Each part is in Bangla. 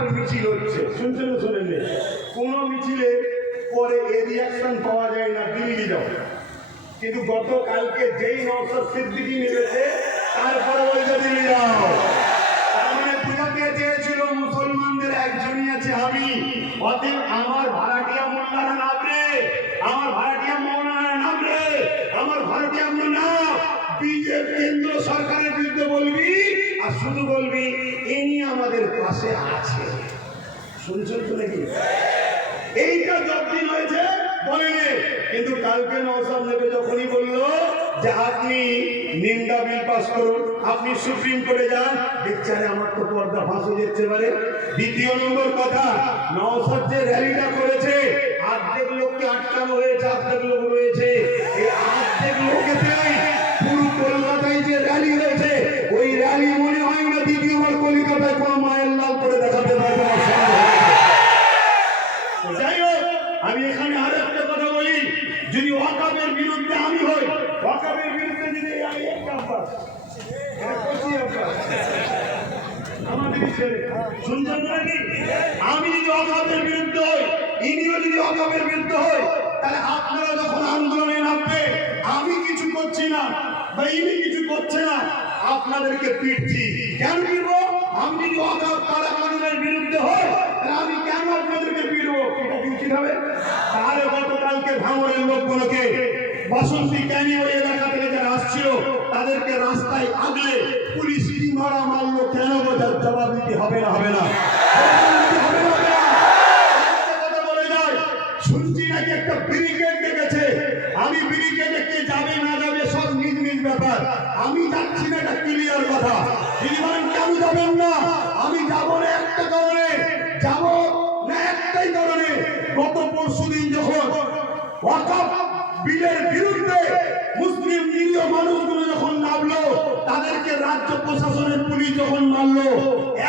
বছর মিছিল হচ্ছে, শুনছেন না শোনেন? কোনো মিছিলে পরে এ রিয়াকশন পাওয়া যায় না, দিল্লি যাও। কিন্তু গতকালকে যেই নওশাদ সিদ্দিকী নেমেছে তারপরে বলছে দিল্লি যাও। তার মানে বুঝাতে চেয়েছিল মুসলমানদের একজনই আছে আমি, অতএব আমার ভাড়াটিয়া মোল্লারা নামবে, আমার ভাড়াটিয়া মৌলানা নামবে, আমার ভাড়াটিয়া মোল্লা বিজেপি কেন্দ্র সরকারের বিরুদ্ধে বলবি আর শুধু বলবি ইনি আমাদের পাশে আছে। শুনছেন তো নাকি? এইটা যতদিন হয়েছে বলেনি, কিন্তু কালকে নওশাদ নেবে যখনই বললো যে আপনি নিন্দা বিল পাস করুন, আপনি সুপ্রিম কোর্টে যান, দেখছেন আমার তো পর্দা ফাঁস হয়ে যাচ্ছে। এবারে দ্বিতীয় নম্বর কথা, নওশাদ যে র্যালিটা করেছে অর্ধেক লোককে আটকানো হয়েছে, অর্ধেক লোক রয়েছে, এই অর্ধেক লোকেতেই পুরো কলকাতায় যে র্যালি হয়েছে ওই র্যালি মনে হয় না দ্বিতীয়বার কলকাতায় কোনো মায়ের লাল করে দেখাতে পারবে। যাই হোক, আমি এখানে আর একটা কথা বলি, যদি ওয়াকাবের বিরুদ্ধে আমি হই, ওয়াকাবের বিরুদ্ধে যদি আমি শুনছেন নাকি? আমি যদি ওয়াকাবের বিরুদ্ধে হই, ইনিও যদি ওয়াকাবের বিরুদ্ধে হই, তাহলে আপনারা যখন আন্দোলনে নামবে আমি কিছু করছি না বা ইনি কিছু করছে না, আপনাদেরকে পিটছি। কেন পিটবো? আমি যদি ওয়াকাব কালা কানুনের বিরুদ্ধে হই তাহলে আমি কেন আপনাদেরকে পিটবো? এটা কি উচিত হবে? তাহলে গতকালকে ভাঙড়ের লোকগুলোকে বাসন্তী ক্যানিয়ন এলাকা থেকে যারা আসছিল তাদেরকে রাস্তায় আগলে পুলিশ কি মারা মারলো, কেন বোঝার জবাব দিতে হবে না? হবে না? শুনছি নাকি একটা ব্রিগেড ডেকেছে। আমি ব্রিগেডে কে যাবে না যাবে সব নিজ নিজ ব্যাপার, আমি যাচ্ছি না, এটা ক্লিয়ার কথা। তিনি বলেন কেন যাবেন না? আমি যাবো না একটা কারণে, যাবো না একটাই কারণে, গত পরশুদিন যখন ওয়াকফ বিলের বিরুদ্ধে মুসলিম নিরীহ মানুষগুলো যখন নামলো, তাদেরকে রাজ্য প্রশাসনের পুলিশ যখন মারলো,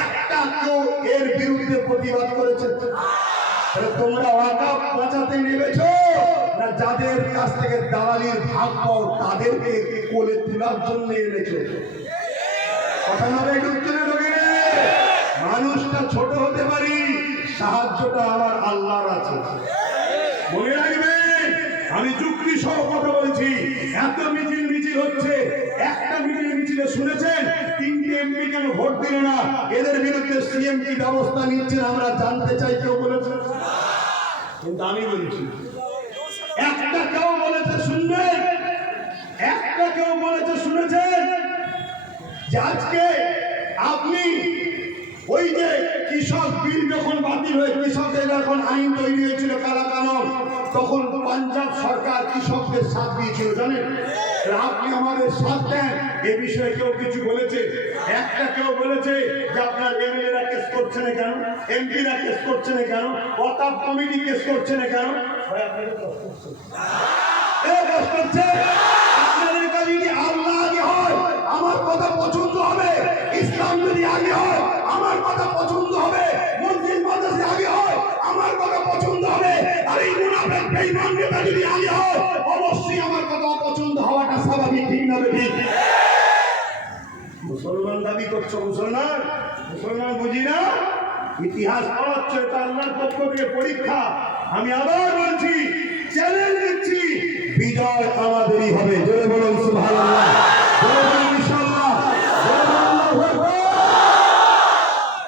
একটা কেউ এর বিরুদ্ধে প্রতিবাদ করেছে? তোমরা ওয়াকফ বাঁচাতে নেমেছো না যাদের কাছ থেকে দালালির ভাগ পাও তাদেরকে কোলে তোলার জন্য এনেছো? কথা না বলে ঢুকছে ঢোকে। মানুষটা ছোট হতে পারি, সাহায্যটা আমার আল্লাহর আছে, মনে রাখবেন। আমি যুক্তি সহ কথা বলছি। এত মিছিল হচ্ছে, একটা মিছিলে শুনেছেন 3টে এমপি কেন ভোট দিল না? এদের বিরুদ্ধে সিএম কি ব্যবস্থা নিচ্ছেন আমরা জানতে চাই। কেউ বলেছে? কিন্তু আমি বলছি একটা কেউ বলেছে শুনবেন, একটা কেউ বলেছে শুনেছেন যে আজকে আপনি ওই যে কৃষক বিল যখন বাতিল হয়ে কৃষকদের যখন আইন তৈরি হয়েছিল কালা কানুন, তখন পাঞ্জাব সরকার কৃষকদের সাথ দিয়েছিল, জানেন? আপনি আমাদের সাথ দেন, এ বিষয়ে কেউ কিছু বলেছে? একটা কেউ বলেছে যে আপনার এমএলএরা কেস করছে না কেন, এমপিরা কেস করছে না কেন, ওয়াকফ কমিটি কেস করছে না কেন? ভাই আপনাদের কষ্ট হচ্ছে। আপনাদের কাছে যদি আল্লাহ আগে হয় আমার কথা পছন্দ হবে, ইসলাম যদি আগে হয় আমার কথা পছন্দ হবে, মসজিদ মাদ্রাসা আগে হয় আমার কথা পছন্দ হবে, আর এই মুনাফিক বেঈমান নেতা যদি আগে হয় অবশ্যই আমার কথা পছন্দ হওয়াটা স্বাভাবিক, ঠিক না ঠিক? মুসলমান দাবি করছো, মুসলমান বুঝি না, ইতিহাস পড়াচ্ছ, এটা আল্লাহর পক্ষ থেকে পরীক্ষা। আমি আবার বলছি, চ্যালেঞ্জ দিচ্ছি, বিজয় আমাদেরই হবে। জোরে বলুন সুবহানাল্লাহ, জোরে বলুন ইনশাআল্লাহ, জোরে বলুন আল্লাহু আকবার।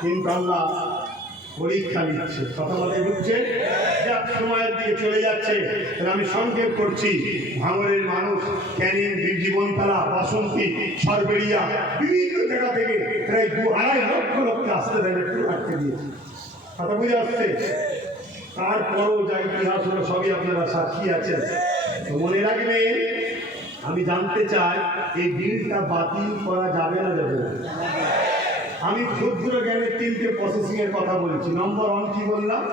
কিন্তু আল্লাহ পরীক্ষা নিচ্ছে, কথা বলে বুঝছে, যাক সময়ের দিকে চলে যাচ্ছে। আমি সংক্ষেপ করছি। ভাঙড়ের মানুষ ক্যানিং, জীবনতলা, বাসন্তী, সরবেরিয়া বিভিন্ন জায়গা থেকে প্রায় 2-2.5 লক্ষ লোককে আসতে দেয়, একটু আটকে দিয়েছে। কথা বুঝে আসছে? তারপরও যা ইতিহাস হলো সবই আপনারা সাক্ষী আছেন। মনে রাখবেন, আমি জানতে চাই এই বিলটা বাতিল করা যাবে না যাবে না? আমি ক্ষুদ্র জ্ঞানের 3টে প্রসেসিং এর কথা বলছি। নম্বর 1 কি বললাম?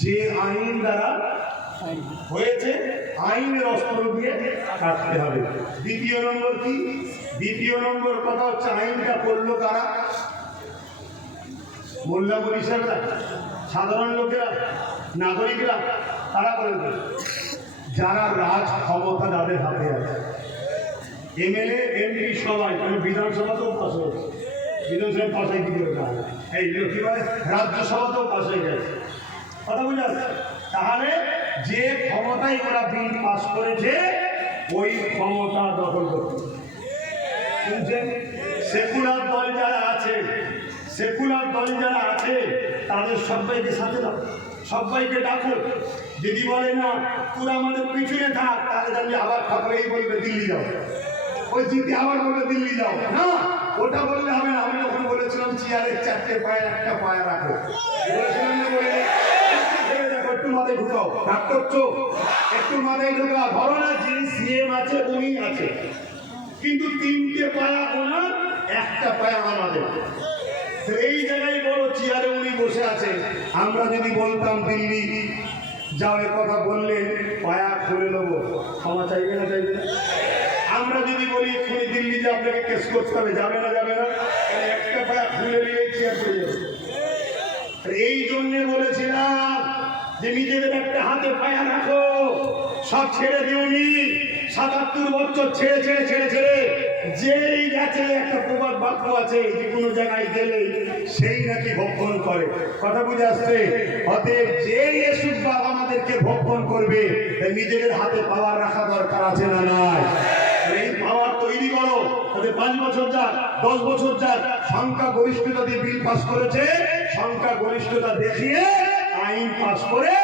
যে আইন দ্বারা হয়েছে আইনের অস্ত্র দিয়ে কাটতে হবে। দ্বিতীয় নম্বর কি? দ্বিতীয় নম্বর কথা হচ্ছে আইনটা করলো কারা? মোল্লা বরিশালরা, সাধারণ লোকেরা, নাগরিকরা, তারা বলবে যারা রাজ ক্ষমতা যাদের হাতে আছে, এমএলএ এমপি সবাই, বিধানসভাতেও পাস হয়েছে, বিধানসভা পাশ হয়ে দিল না, এই কি বলে রাজ্যসভাতেও পাশ হয়ে গেছে। কথা বুঝে আসছে? তাহলে যে ক্ষমতায় ওরা বিল পাস করেছে ওই ক্ষমতা দখল করতে সেকুলার দল যারা আছে, সেকুলার দল যারা আছে তাদের সবাইকে সাথে দাও, সবাইকে ডাকো। যদি বলে না তোরা আমাদের পিছনে থাক, তাহলে জানবি আবার থাকবে, এই বলবে দিল্লি যাও, ওই জিতে আবার বলবে দিল্লি যাও। না, ওটা বললে হবে না। আমি যখন বলেছিলাম চেয়ারের 4টে পায়ে 1টা পায়া রাখো, বলেছিলাম না, বলে দেখো একটু মাথায় ঢুকাও, রাগ করছো, একটু মাথায় ঢুকাও। ধরো না যিনি সিএম আছে উনি আছে, কিন্তু 3টে পায়া ওনার, 1টা পায়া আমাদের। এই জায়গায় বড় চেয়ারে উনি বসে আছে। আমরা যদি বলতাম দিল্লি যাও, এ কথা বললেন পায়া খুলে নেবো, ক্ষমা চাইবে না চাইবে না? আমরা যদি বলি এক্ষুনি দিল্লি যে আপনাকে কেস করতে হবে, যাবে না যাবে না? 1টা পায়া খুলে নিয়ে চেয়ার চলে যাবে। এই জন্যে বলেছিলাম যে নিজেদের একটা হাতে পায়া রাখো, সব ছেড়ে দিওনি। 77 বছর ছেড়ে ছেড়ে ছেড়ে ছেড়ে যেই গেছে, একটা প্রবাদ বাক্য আছে, যে কোনো জায়গায় গেলে সেই নাকি ভক্ষণ করে। কথা বুঝে আসছে? অতএব যেই এসুক বাপ আমাদেরকে ভক্ষণ করবে, নিজেদের হাতে পাওয়ার রাখা দরকার আছে না নাই? এই পাওয়ার তৈরি করো। 5 বছর যাক, 10 বছর যাক, সংখ্যা গরিষ্ঠতা দিয়ে বিল পাস করেছে, সংখ্যা গরিষ্ঠতা দেখিয়ে আইন পাস করে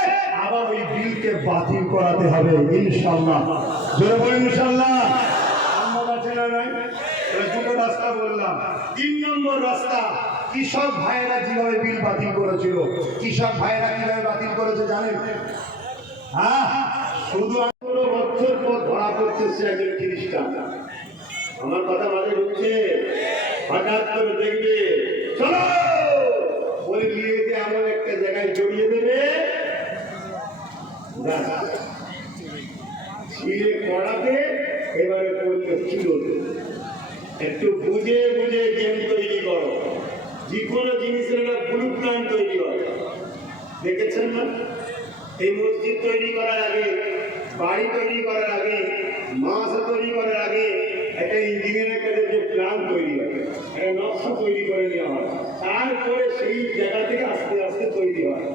আবার ওই বিলকে বাতিল করাতে হবে ইনশাআল্লাহ। জোরে বলুন ইনশাআল্লাহ। সম্ভব আছে না নাই? দুটো রাস্তা বললাম। 3 নম্বর রাস্তা, কৃষক ভাইয়েরা যেভাবে বিল বাতিল করেছিল। কৃষক ভাইয়েরা কিভাবে বাতিল করেছে জানেন? হ্যাঁ, শুধু 18 বছর পর ধরা পড়ছে সে একজন খ্রিস্টান। আমার কথা মাঝে ঢুকছে? হঠাৎ করে দেখবে চলো বলে নিয়ে যে এমন একটা জায়গায় জড়িয়ে দেবে, ছিঁড়ে কড়াতে এবারে করলে ছিল। একটু বুঝে বুঝে গেম তৈরি করো। যে কোনো জিনিসের একটা ব্লু প্ল্যান তৈরি করো। দেখেছেন না? এই মসজিদ তৈরি করার আগে, বাড়ি তৈরি করার আগে, মাছ তৈরি করার আগে একটা ইঞ্জিনিয়ারের কাছে যে প্ল্যান তৈরি হয়, একটা নকশা তৈরি করে নেওয়া হয়, তারপরে সেই জায়গা থেকে আস্তে আস্তে তৈরি হয়।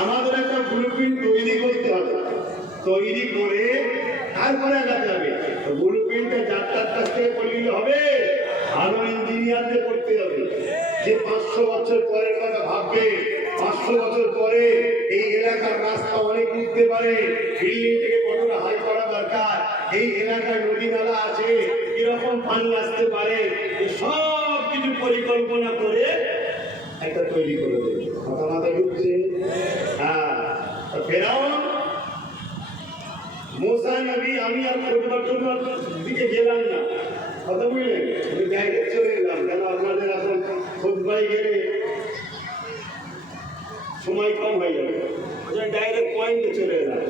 আমাদের একটা ব্লু প্রিন্ট তৈরি করতে হবে, তৈরি করে তারপরে আগাতে হবে। ব্লু প্রিন্টটা যাত্রার কাছ থেকে করলে হবে, ভালো ইঞ্জিনিয়ারদের করতে হবে। যে 500 বছর পরের কথা ভাববে, 500 বছর পরে এই এলাকার রাস্তা অনেক উঠতে পারে, বিল্ডিং থেকে কতটা হাই করা দরকার, এই এলাকায় নদী নালা আছে, কিরকম পানি আসতে পারে, সব কিছু পরিকল্পনা করে একটা তৈরি করে দেবে। কথা মাথায় ঢুকছে? হ্যাঁ। ফেরাউন, মুসা নবী, আমি আর খোঁজবার দিকে গেলাম না, কথা বুঝলেন? আমি ডাইরেক্ট চলে এলাম, কেন আপনাদের এখন খোঁজবাই গেলে সময় কম হয়ে যাবে, ডাইরেক্ট পয়েন্টে চলে এলাম।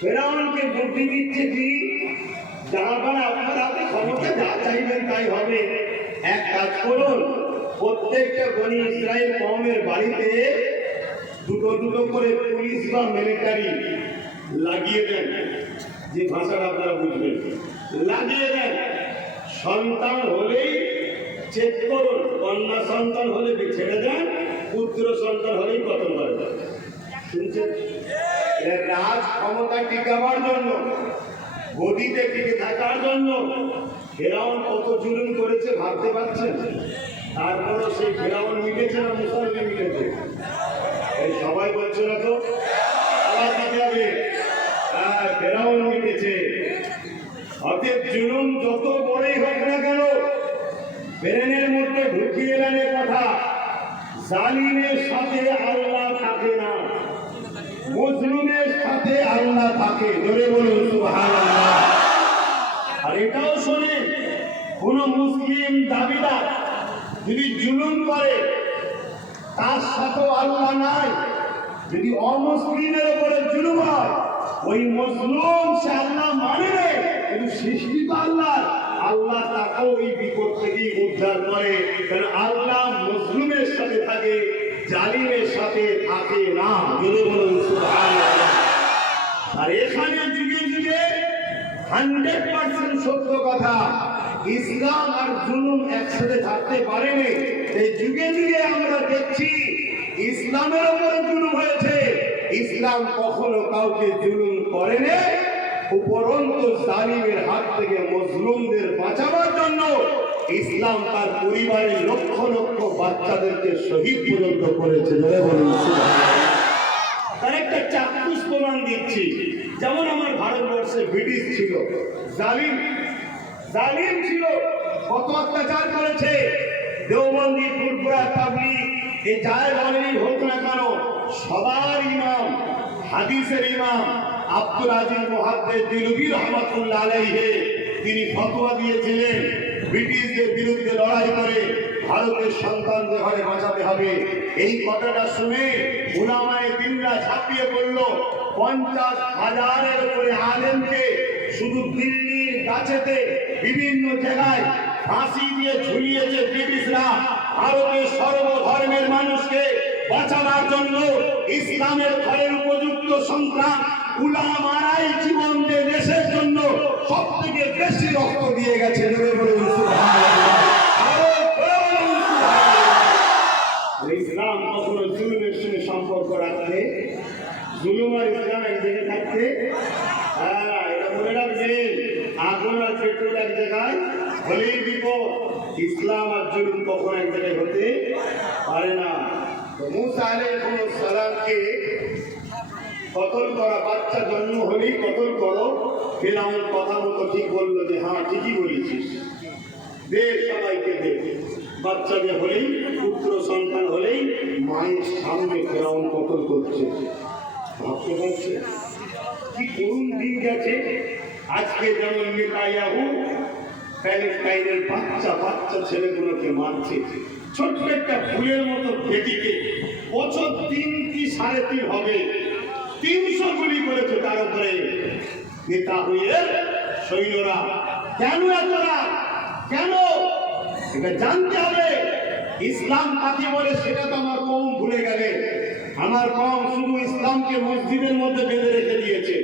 ফেরাউনকে বুদ্ধি দিচ্ছে কি, যাবার আপনার হাতে ক্ষমতা, যা চাইবেন তাই হবে। এক কাজ করুন, প্রত্যেকটা বনি ইসরায়েল কওমের বাড়িতে দুটো দুটো করে পুলিশ বা মিলিটারি লাগিয়ে দেন। যে ভাষাটা আপনারা বুঝবেন, লাগিয়ে দেন। সন্তান হলেই চেক করুন, কন্যা সন্তান হলে ছেড়ে দেন, পুত্র সন্তান হলেই কতল করে দেন। শুনছেন? রাজ ক্ষমতা টিকাবার জন্য, গদিতে টিকে থাকার জন্য ফেরাউন কত জুলুম করেছে ভাবতে পারছেন? তারপরও সেই ফেরাউন মিটেছে না মুসা নবী মিটেছে? এই সবাই বলছে না তো? আবার কাছে হবে। হ্যাঁ, ফেরাউন মিটেছে। অতএব জুলুম যত বড়ই হোক না কেন, ব্রেনের মধ্যে ঢুকিয়ে নেন কথা, জালিমের সাথে আল্লাহ থাকে না, মুসলিমের সাথে আল্লাহ থাকে। জোরে বলুন সুবহানাল্লাহ। আর এটাও শোনেন, কোন মুসলিম দাবিদার যদি জুলুম করে তার সাথেও আল্লাহ নাই। যদি অমুসলিমের উপরে জুলুম হয়, ওই মুসলিম সে আল্লাহ মানে না, কিন্তু সৃষ্টি তো আল্লাহ, আল্লাহ তাকে ওই বিপদ থেকে উদ্ধার করে। কারণ আল্লাহ মুসলিমের সাথে থাকে, জালিমের সাথে থাকে না। জোরে বলুন সুবহানাল্লাহ। আর এখানে যুগে যুগে 100% সত্য কথা, ইসলাম আর জুলুম একসাথে থাকতে পারেনি। এই যুগে যুগে আমরা দেখছি ইসলামের উপরে জুলুম হয়েছে। ইসলাম কখনো কাউকে জুলুম করেনি, উপরন্তু জালিমের হাত থেকে মজলুমদের বাঁচাবার জন্য ইসলাম তার পরিবারের লক্ষ লক্ষ বাচ্চাদেরকে শহীদ পর্যন্ত করেছে। তার একটা চাক্ষুষ প্রমাণ দিচ্ছি। যেমন আমার ভারতবর্ষে ব্রিটিশ ছিল, জালিম ছিল, কত অত্যাচার করেছে। দেওবন্দি, ফুরফুরা, তাবলিগ, এই যাই বলেনি হোক না কেন, সবার ইমাম, হাদিসের ইমাম আব্দুল আজিজ মুহাদ্দিস দিলবি রহমাতুল্লাহ আলাইহি তিনি ফতোয়া দিয়েছিলেন ব্রিটিশদের বিরুদ্ধে লড়াই করে ভারতের সন্তানদের ঘরে বাঁচাতে হবে। এই কথাটা শুনে উলামায়ে দিনরা ঝাঁপিয়ে পড়ল। 50,000-এর উপরে আলেমকে শুধু দিল্লির গাছেতে বিভিন্ন জায়গায় ফাঁসি দিয়ে ঝুলিয়েছে ব্রিটিশরা। ভারতের সর্বধর্মের মানুষকে বাঁচানোর জন্য ইসলামের ঘরের উপযুক্ত সংগ্রাম উলামারাই জীবন দিয়ে দেশের জন্য সব থেকে বেশি রক্ত দিয়ে গেছে। ইসলাম কখনো জুলুমের সঙ্গে সম্পর্ক রাখতে, জুলুম আর ইসলাম এক জায়গায় থাকতে, এটা মনে রাখবেন, আগুন আর পেট্রোল এক জায়গায় হলেই বিপদ। ইসলাম আর জুলুম কখনো এক জায়গায় হতে পারে না। মুসা আলাইহিস সালামকে কতল করা, বাচ্চা জন্ম হলেই কতল করো। ফিরআউন কথা মতো ঠিক বললো যে হ্যাঁ ঠিকই বলেছিস, দে সবাইকে দে। বাচ্চা যে হলেই, পুত্র সন্তান হলেই মায়ের সামনে ফিরআউন কতল করছে। ভাবতে পারছে কি করুণ দিন গেছে। আজকে যেমন নেতানিয়াহু প্যালেস্টাইনের বাচ্চা ছেলেগুলোকে মারছে, ছোট্ট একটা ফুলের মতো বেটিকে বছর 3 কি 3.5 হবে, 300 গুলি করেছে তার উপরে। নেতানিয়াহুর সৈন্যরা কেন এতরা, কেন এটা জানতে হবে। ইসলাম কাকে বলে সেটা তো আমার কম ভুলে গেলে। আমার কম শুধু ইসলামকে মসজিদের মধ্যে বেঁধে রেখে দিয়েছে,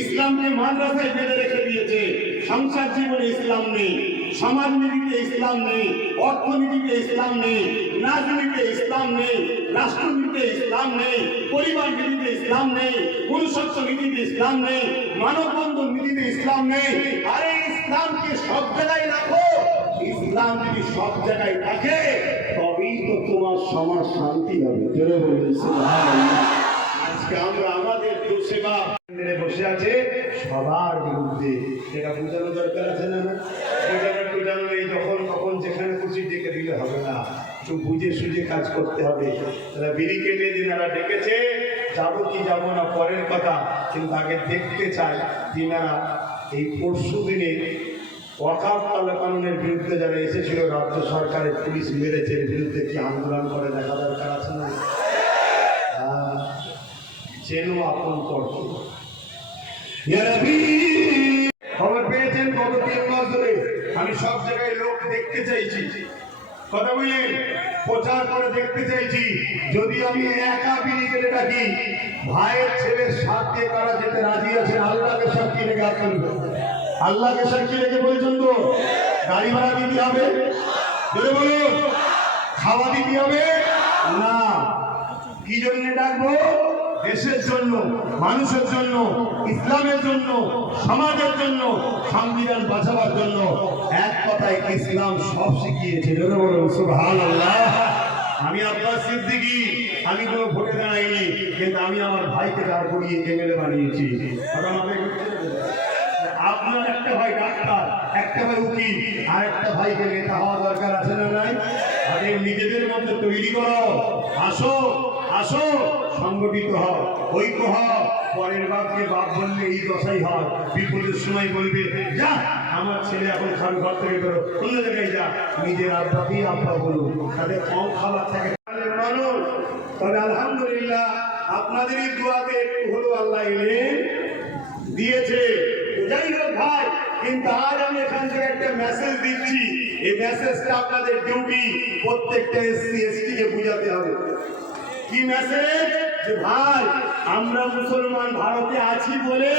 ইসলামকে মাদ্রাসায় বেঁধে রেখে দিয়েছে। সংসার জীবনে ইসলাম নেই, সমাজনীতিতে ইসলাম নেই, অর্থনীতিতে ইসলাম নেই, রাজনীতিতে ইসলাম নেই, রাষ্ট্রনীতিতে ইসলাম নেই, পরিবার নীতিতে ইসলাম নেই, মনুষ্যত্ব নীতিতে ইসলাম নেই, মানববন্ধন নীতিতে ইসলাম নেই। আরে ইসলামকে সব জায়গায় রাখো। ইসলাম যদি সব জায়গায় থাকে তবেই তো তোমার সমাজ শান্তি হবে। আজকে আমরা আমাদের সেবা বসে আছে সবার বিরুদ্ধে, সেটা বোঝানো দরকার আছে না? বোঝানো নেই, যখন তখন যেখানে খুশি ডেকে দিলে হবে না, একটু বুঝে সুঝে কাজ করতে হবে। তারা বিড়ি কেটে যিনারা ডেকেছে, যাবো কি যাবো না পরের কথা, কিন্তু আগে দেখতে চাই যিনারা এই পরশু দিনে ওয়াকাফ কানুনের বিরুদ্ধে যারা এসেছিল, রাজ্য সরকারের পুলিশ মেরেছে, বিরুদ্ধে কি আন্দোলন করে দেখা দরকার আছে না? চেনো আপন পর্ব। খবর পেয়েছেন গত 3 মাস ধরে আমি সব জায়গায় লোক দেখতে চাইছি, কথা বললেন, প্রচার করে দেখতে চাইছি। যদি আমি একা বিড়ি কেটে থাকি, ভাইয়ের ছেলের সাথ দিয়ে তারা যেতে রাজি আছেন। আল্লাহকে সাক্ষী রেখে আসেন, আল্লাহকে সাক্ষী রেখে বলছেন তো গাড়ি ভাড়া দিতে হবে, বলে বলুন খাওয়া দিতে হবে না। কি জন্য ডাকবো? দেশের জন্য, মানুষের জন্য, ইসলামের জন্য, সমাজের জন্য, সংবিধান বাঁচাবার জন্য। এক কথায় ইসলাম সব শিখিয়েছে। সুবহানাল্লাহ। আমি আব্বাস সিদ্দিকী, আমি কোনো ভোটে দাঁড়াইনি, কিন্তু আমি আমার ভাইকে দাঁড় করিয়ে এমএলএ বানিয়েছি। আপনার একটা ভাই ডাক্তার, একটা ভাই উকিল, আর একটা ভাইকে নেতা হওয়া দরকার আছে না নাই? আরে নিজেদের মধ্যে তৈরি করো, আসো আসো, সংগঠিত হও, ঐক্য হও। পরের বাপকে বাপ বললে এই দশাই হয়, বিপদের সময় বলবে যা আমার ছেলে এখন খান ঘর থেকে বেরো, অন্য জায়গায় যা। নিজের আব্বাকেই আব্বা বলুন, তাদের কম খাবার থাকে মানুষ। তবে আলহামদুলিল্লাহ আপনাদেরই দোয়াতে একটু হলো আল্লাহ এলেন দিয়েছে। যাই হোক ভাই, কিন্তু আজ আমি এখান থেকে একটা মেসেজ দিচ্ছি। এই মেসেজটা আপনাদের ডিউটি, প্রত্যেকটা এসসি এসটি কে বুঝাতে হবে। কি মেসেজ? যে ভাই আমরা মুসলমান ভারতে আছি বলে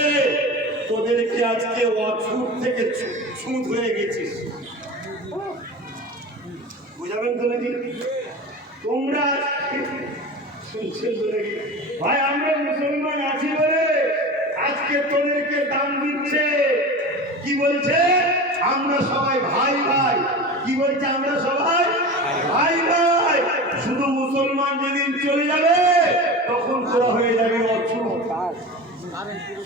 তোদেরকে আজকে অছুট থেকে ছুট হয়ে গেছিস। যাবেন তো নাকি? তোমরা শুনছেন তো নাকি? ভাই আমরা মুসলমান আছি বলে আজকে তোদেরকে দাম দিচ্ছে। কি বলছে? আমরা সবাই ভাই ভাই। কি বলছে? আমরা সবাই ভাই ভাই। শুধু মুসলমান যেদিন চলে যাবে তখন তোরা হয়ে যাবে অছুট।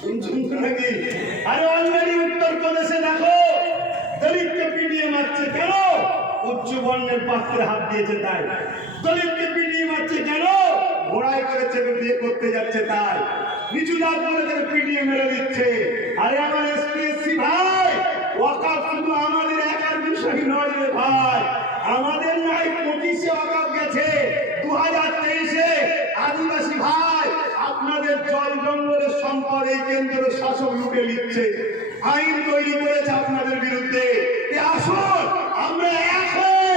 শুনছেন তো নাকি? আরে অলরেডি উত্তরপ্রদেশে দেখো দলিতকে পিটিয়ে মারছে। কেন? উচ্চ বর্ণের পাত্রে হাত দিয়েছে তাই। দলিতকে পিটিয়ে মারছে কেন? ঘোড়ায় করে চেপে বিয়ে করতে যাচ্ছে তাই। নিচু জাত বলে তাকে পিটিয়ে মেরে দিচ্ছে। আরে আমার এসপিএসসি ভাই, ওয়াকাফ শুধু আমাদের একার বিষয় নয় রে ভাই। আমাদের নাই 25-এ ওয়াকাফ গেছে, 2023-এ আদিবাসী ভাই আপনাদের জল জঙ্গলের সম্পদ এই কেন্দ্রের শাসক লুটে নিচ্ছে। আইন তৈরি করেছে আপনাদের বিরুদ্ধে। আসুন আমরা এক হয়ে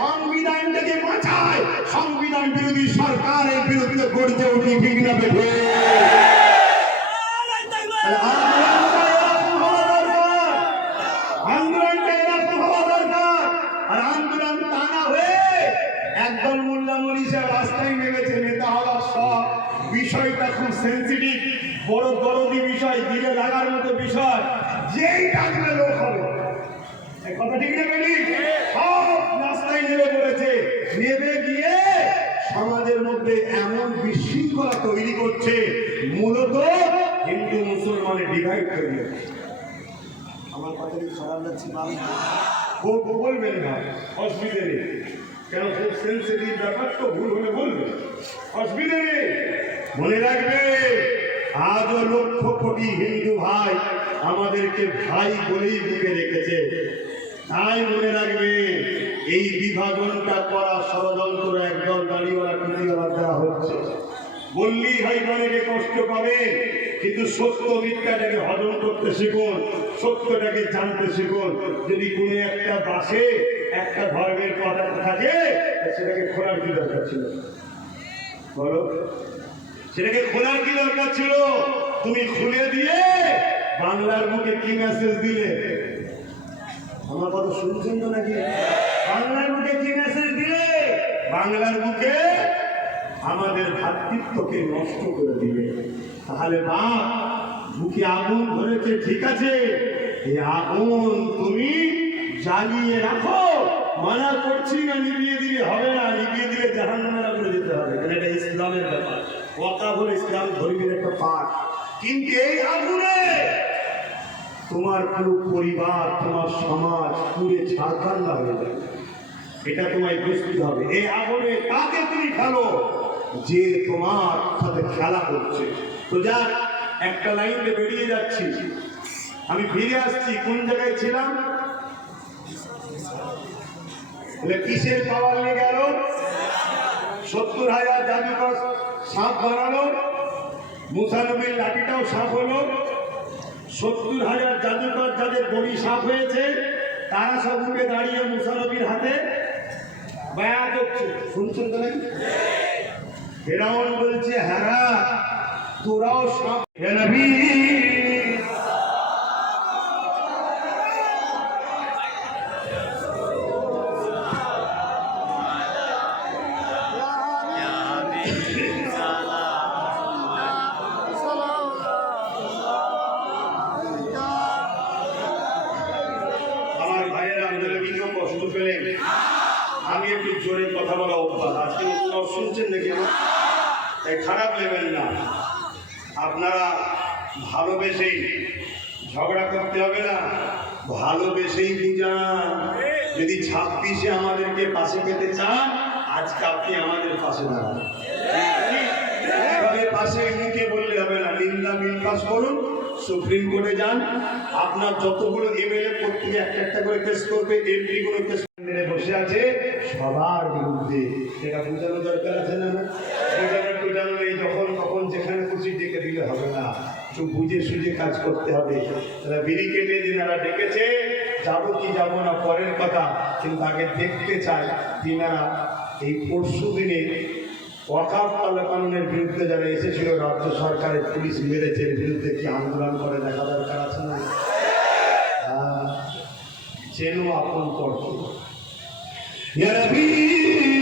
সংবিধানটাকে বাঁচাই, সংবিধান বিরোধী সরকারের বিরুদ্ধে গর্জে উঠি। ঠিক না বেঠে? আন্দোলনটা এরকম হওয়া দরকার। আর আন্দোলন তা না হয়ে একদল মোল্লা মনীষা রাস্তায় নেমেছে নেতা হওয়ার সব। বিষয়টা খুব সেন্সিটিভ, বড় দরদি বিষয়, দিলে লাগার মতো বিষয়। যেই ডাকলে লোক হবে, কথা ঠিক না বেলি? সব রাস্তায় নেমে পড়েছে। নেমে গিয়ে সমাজের মধ্যে এমন বিশৃঙ্খলা তৈরি করছে, মূলত হিন্দু মুসলমানের ডিভাইড তৈরি হচ্ছে। আমার কথা কি খারাপ লাগছে? বলবেন না, অসুবিধে নেই। কেন? খুব সেন্সিটিভ ব্যাপার তো, ভুল হলে বলবেন, অসুবিধে নেই। মনে রাখবে, আজও লক্ষ কোটি হিন্দু ভাই আমাদেরকে ভাই বলেই বুকে রেখেছে। তাই মনে রাখবে, এই বিভাজনটা করা ষড়যন্ত্র একদল দাড়িওয়ালা টুপিওয়ালা দ্বারা হচ্ছে। বললেই হয়তো অনেকে কষ্ট পাবে, কিন্তু সত্য মিথ্যাটাকে হজম করতে শিখুন, সত্যটাকে জানতে শিখুন। যদি কোনো একটা বাসে একটা ধর্মের কথা থাকে, সেটাকে খোলার কি দরকার ছিল? বলো, সেটাকে খোলার কি দরকার ছিল? তুমি খুলে দিয়ে বাংলার মুখে কি মেসেজ দিলে? আমার কথা শুনছেন তো নাকি? বাংলার মুখে কি মেসেজ দিলে? বাংলার মুখে আমাদের ভাতৃত্বকে নষ্ট করে দিবে। তাহলে বাপ, বুকে আগুন ধরেছে, ঠিক আছে, এই আগুন তুমি জ্বালিয়ে রাখো। মানা করছি না, নিভিয়ে দিলে হবে না। নিভিয়ে দিলে জাহান্নামের আগুনে যেতে হবে। এটা ইসলামের ব্যাপার। ওয়াকাফ হলো ইসলাম ধর্মের একটা পাঠ। কিন্তু এই আগুনে তোমার পুরো পরিবার, তোমার সমাজ পুরে ছারখান্ডা হয়ে যাবে। এটা তোমায় বুঝতে হবে। এই আগুনে কাকে তুমি খেলো? যে তোমার সাথে খেলা করছে। তো যাক, একটা লাইনে বেরিয়ে যাচ্ছি, আমি ফিরে আসছি। কোন জায়গায় ছিলাম? কিসের পাওয়ার নিয়ে গেল? 70,000 জাদুকর সাপ বানালো, মুসা নবীর লাঠিটাও সাপ হলো। 70,000 জাদুকর যাদের বড়ি সাপ হয়েছে, তারা সব উঠে দাঁড়িয়ে মুসা নবীর হাতে বায়া করছে। শুনছেন তো নাকি? ফেরাউন বলছে, হ্যাঁ তোরাও সাপ। হে নবী, আমি একটু জোরে কথা বলা অভ্যাস। আজকে শুনছেন নাকি? আমার তাই খারাপ নেবেন না। আপনারা ভালোবেসেই, ঝগড়া করতে হবে না, ভালোবেসেই বুঝান। যদি 26-এ আমাদেরকে পাশে পেতে চান, আজকে আপনি আমাদের পাশে দাঁড়ান। এইভাবে পাশে মুখে বললে হবে না। নিন্দা বিল পাস করুন, সুপ্রিম কোর্টে যান। আপনার যতগুলো এমএলএ প্রত্যেকে একটা একটা করে কেস করবে, এমপি গুলো কেস বসে আছে সবার বিরুদ্ধে। এটা বোঝানো দরকার আছে না? বোঝানো নেই। যখন তখন যেখানে খুশি ডেকে দিলে হবে না, একটু বুঝে সুঝে কাজ করতে হবে। তারা বিড়ি কেটে দিনারা ডেকেছে, যাবো কি যাবো না পরের কথা, কিন্তু আগে দেখতে চাই তিনারা এই পরশু দিনে ওয়াকাফ কানুনের বিরুদ্ধে যারা এসেছিল, রাজ্য সরকারের পুলিশ মেরেছে, এর বিরুদ্ধে কি আন্দোলন করে দেখা দরকার আছে না? চেনো আপন পর্ব। ইয়া নবী